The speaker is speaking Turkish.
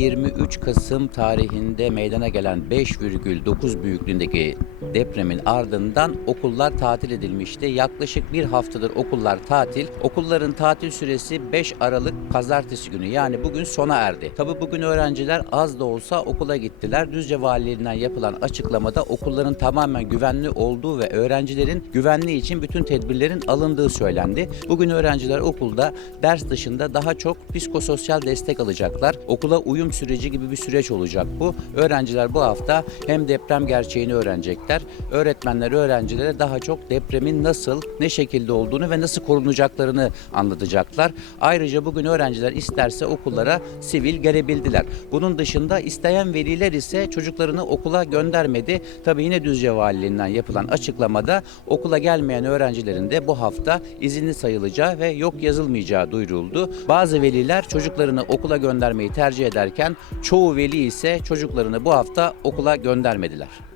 23 Kasım tarihinde meydana gelen 5,9 büyüklüğündeki depremin ardından okullar tatil edilmişti. Yaklaşık bir haftadır okullar tatil. Okulların tatil süresi 5 Aralık pazartesi günü yani bugün sona erdi. Tabi bugün öğrenciler az da olsa okula gittiler. Düzce Valiliğinden yapılan açıklamada okulların tamamen güvenli olduğu ve öğrencilerin güvenliği için bütün tedbirlerin alındığı söylendi. Bugün öğrenciler okulda ders dışında daha çok psikososyal destek alacaklar. Okula uyum süreci gibi bir süreç olacak bu. Öğrenciler bu hafta hem deprem gerçeğini öğrenecekler. Öğretmenler öğrencilere daha çok depremin nasıl, ne şekilde olduğunu ve nasıl korunacaklarını anlatacaklar. Ayrıca bugün öğrenciler isterse okullara sivil gelebildiler. Bunun dışında isteyen veliler ise çocuklarını okula göndermedi. Tabii yine Düzce Valiliğinden yapılan açıklamada okula gelmeyen öğrencilerin de bu hafta izinli sayılacağı ve yok yazılmayacağı duyuruldu. Bazı veliler çocuklarını okula göndermeyi tercih ederken çoğu veli ise çocuklarını bu hafta okula göndermediler.